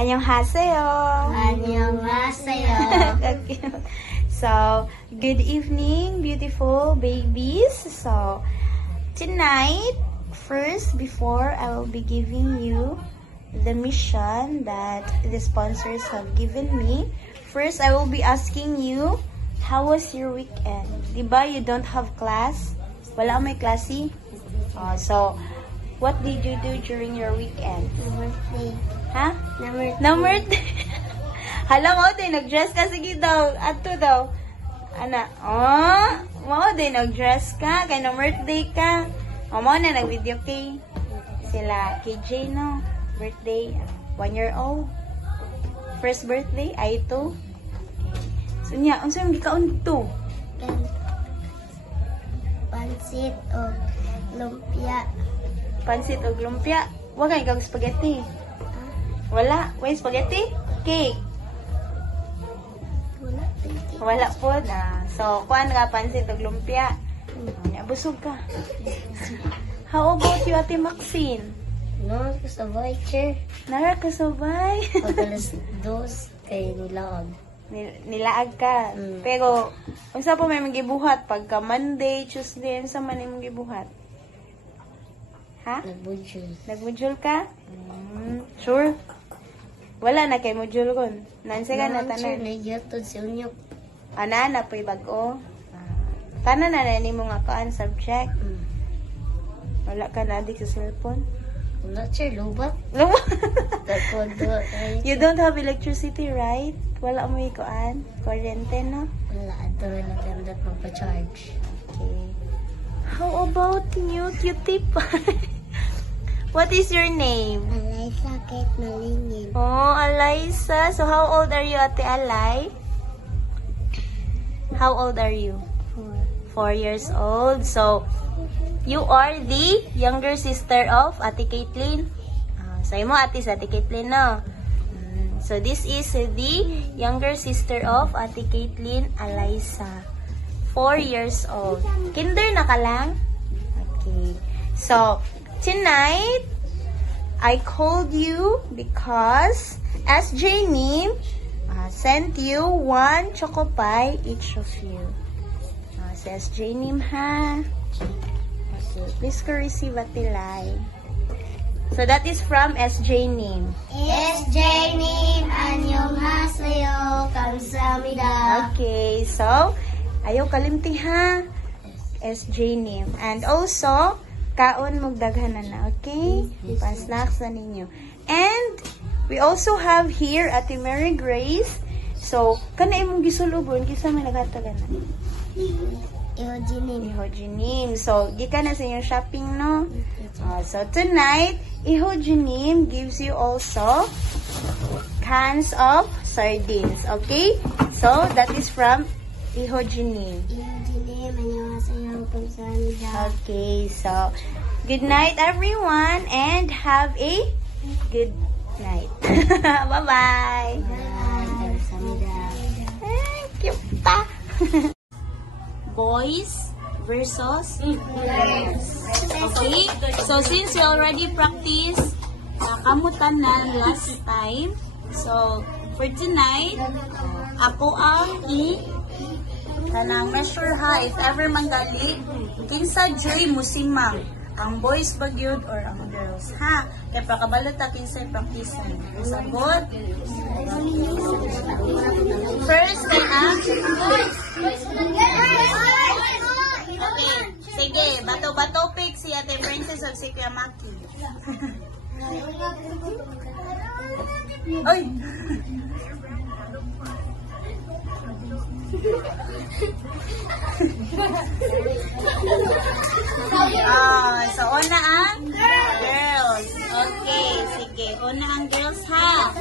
Annyeonghaseyo. Annyeonghaseyo. So, good evening, beautiful babies. So, tonight, first, before I will be giving you the mission that the sponsors have given me, first, I will be asking you, how was your weekend? Diba you don't have class? Wala may klase? So, what did you do during your weekend? Birthday. Ha? Na birthday. Hala mo, din, nag-dress ka. Sige daw. Ato daw. Ana, mo, din, nag-dress ka. Kaya na birthday ka. Mo na, nag-video kay sila. KJ, no? Birthday. 1 year old. First birthday. Ay, ito. So, niya, ang saan gikaon to? Pansit o lumpia. Pansit o lumpia. Wag kang ikaw spaghetti. Wala. Wait, spaghetti? Cake. Wala po na. So, kuan nga pansit o lumpia. Busog ka. How about you, Ate Maxine? No, kasabay, chair. Nara kasabay. Pag alas 2 kay nilaag. Nilaag ka. Pero, kung saan po may magibuhat? Pagka Monday, Tuesday, sa man yung magibuhat? Ha? Nagbudjul. Nagmodule ka? Sure? Wala na kay module kon. Nansi ka na Sir, tanan. nagyatod si Unyok. Ana na po'y bago. Tanan na ni mo nga kaan subject. Wala ka na adik sa cellphone. Wala, sir, lubat. Takodo. You don't have electricity, right? Wala mo ikuan? Kuryente, no? Wala, ato rin nagandot magpa-charge. Okay. How about you, cutie pie? What is your name? Alaysa Kate Malingin. Oh, Alaysa. So, how old are you, Ate Alay? How old are you? 4 years old. So, you are the younger sister of Ate Caitlin. So, mo ate sa Ate Caitlin, no? So, this is the younger sister of Ate Caitlin, Alaysa. 4 years old. Kinder na ka lang? Okay. So, tonight, I called you because SJ Nim sent you 1 choco pie each of you. Si SJ Nim, ha? Okay. Please go receive a tilay. So, that is from SJ Nim. SJ Nim, annyeonghaseyo, kamsahamnida. Okay. So, ayaw kalimti, ha? SJ Nim. And also, kaon mugdaghan na, okay? Pan-snacks na ninyo. And, we also have here Ate Mary Grace. So, kana imong gisulubon, kisa may naghatagan na? Ihojinim. So, gikan na sa inyong shopping, no? So, tonight, Ihojinim gives you also cans of sardines, okay? So, that is from Ihojinim. Okay, so good night everyone and have a good night. Bye-bye. Thank you pa. Boys versus girls. Okay? So since we already practiced kamutan na last time, so for tonight, ako ang kanang measure ha, if ever manggali, kinsa joy musimang, ang boys bagyod or ang girls, ha? Kaya pakabalot ta kinsa practicean. Sagot? First, okay, sige, bato-bato pick si Ate Princess o si Kuya Maki. Oy! So una ang girls. Okay, sige. Una ang girls, ha?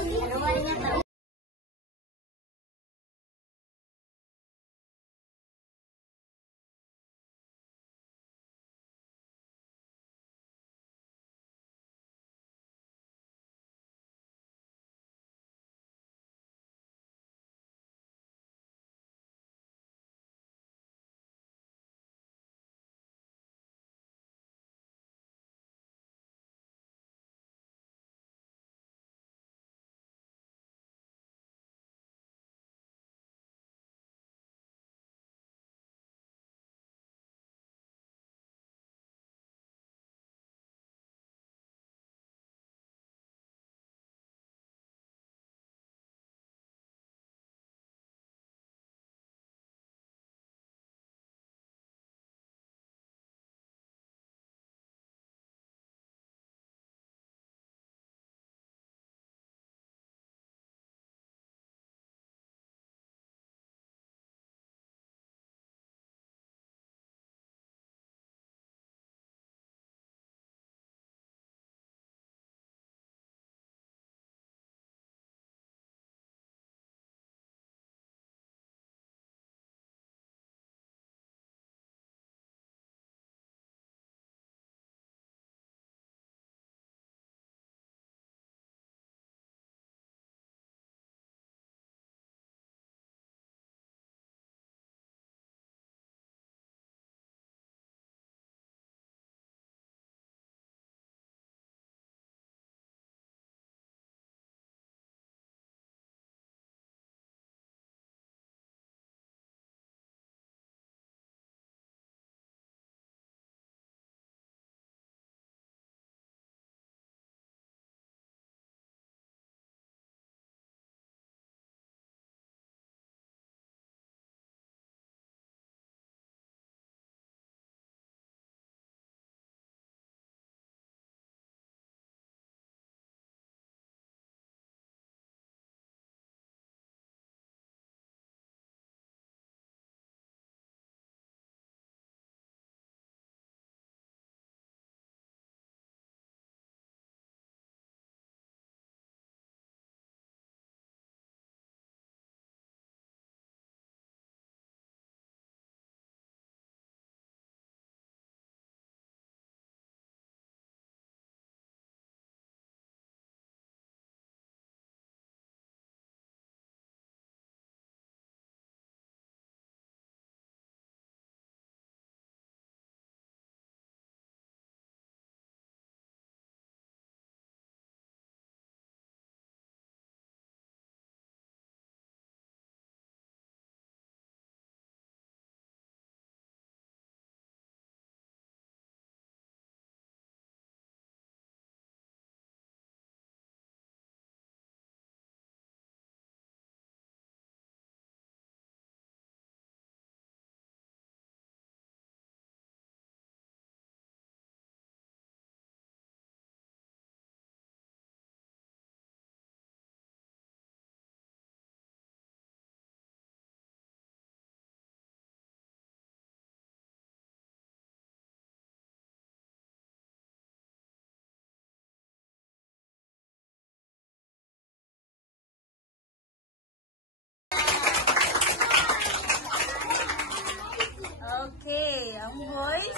Okay, ang boys.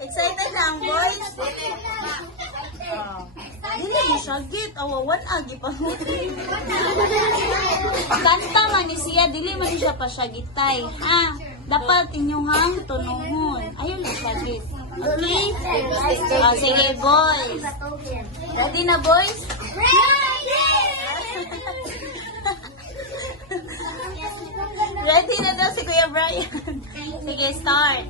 Excited na ang boys? Dili mo syagit. Awawan agi pa mo. Kanta man ni siya, dili man siya pa syagitay. Ha? Dapat inyong tunuhon. Ayun lang syagit. Okay? Sige boys. Ready na boys? Ready na daw si Kuya Brian. Sige, start.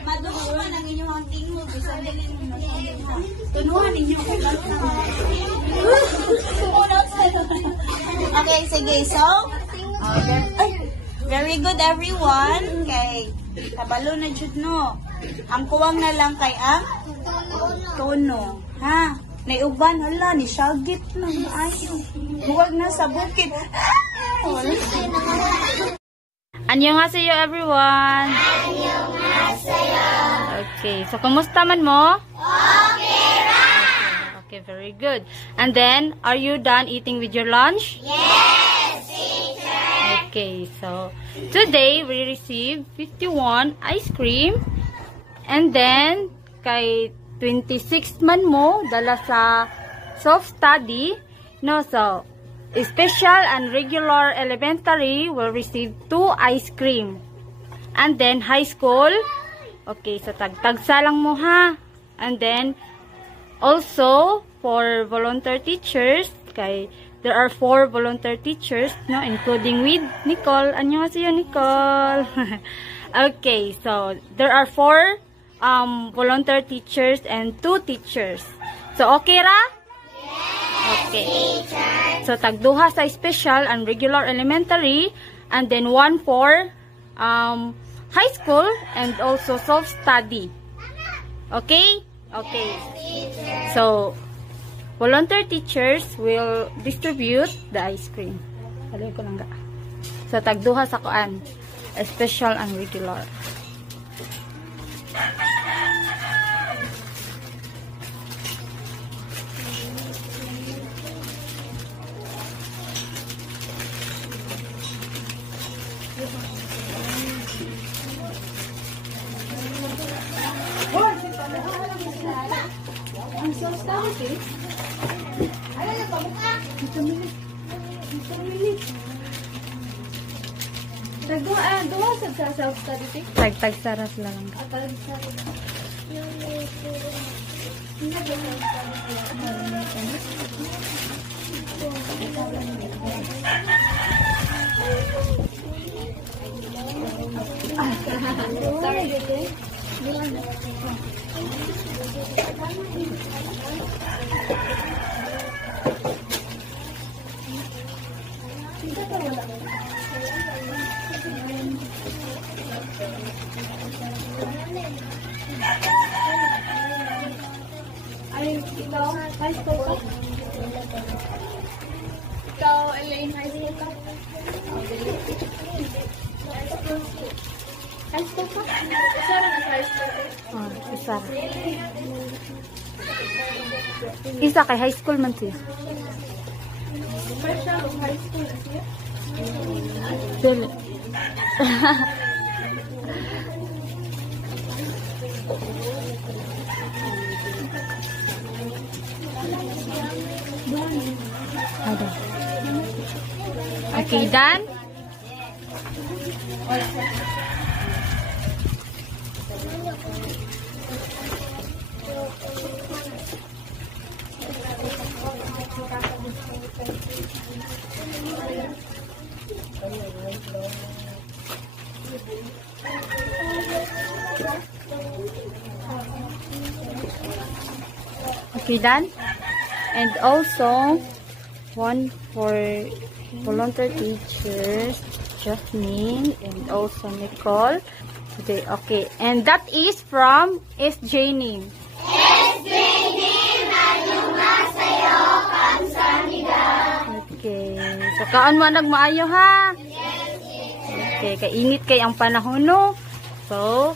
Madungon man ang inyong tingog. Sandalin mo na. Tunuhan ninyo kung Okay, sige. So, very good everyone. Okay. Kabalo na jud no. Ang kuwang na lang kay ang tono. Ha? Naiuban, hala, ni syagit na. Ayaw. Huwag na sa bukid. Annyeonghaseyo everyone. Annyeonghaseyo. Okay, so kumusta man mo? Okay, very good. And then, are you done eating with your lunch? Yes, teacher. Okay, so today we received 51 ice cream. And then, kay 26 man mo, dala sa self-study. No, so, special and regular elementary will receive 2 ice cream. And then, high school, okay, so tag-tagsa lang mo ha. And then, also, for volunteer teachers, kay there are 4 volunteer teachers, no, including with Nicole. Annyeonghaseyo, Nicole. Okay, so there are 4 volunteer teachers and 2 teachers. So, okay ra? Okay. So, tagduha sa special and regular elementary, and then 1 for high school, and also self-study. Okay? Okay. So, volunteer teachers will distribute the ice cream. Halay ko lang ga. So, tagduha sa kuan. Special and regular. Tag-tagsaras lang. Isa kay high school man siya. Dili. Ada. Okay, done? Okay, done? And also, 1 for volunteer teachers, Jasmine, and also Nicole. Okay, and that is from SJ Nim. SJ Nim, annyeonghaseyo, kamsahamnida. Okay, so kaan mo nagmaayo ha? Okay, kainit kay ang panahon no. So,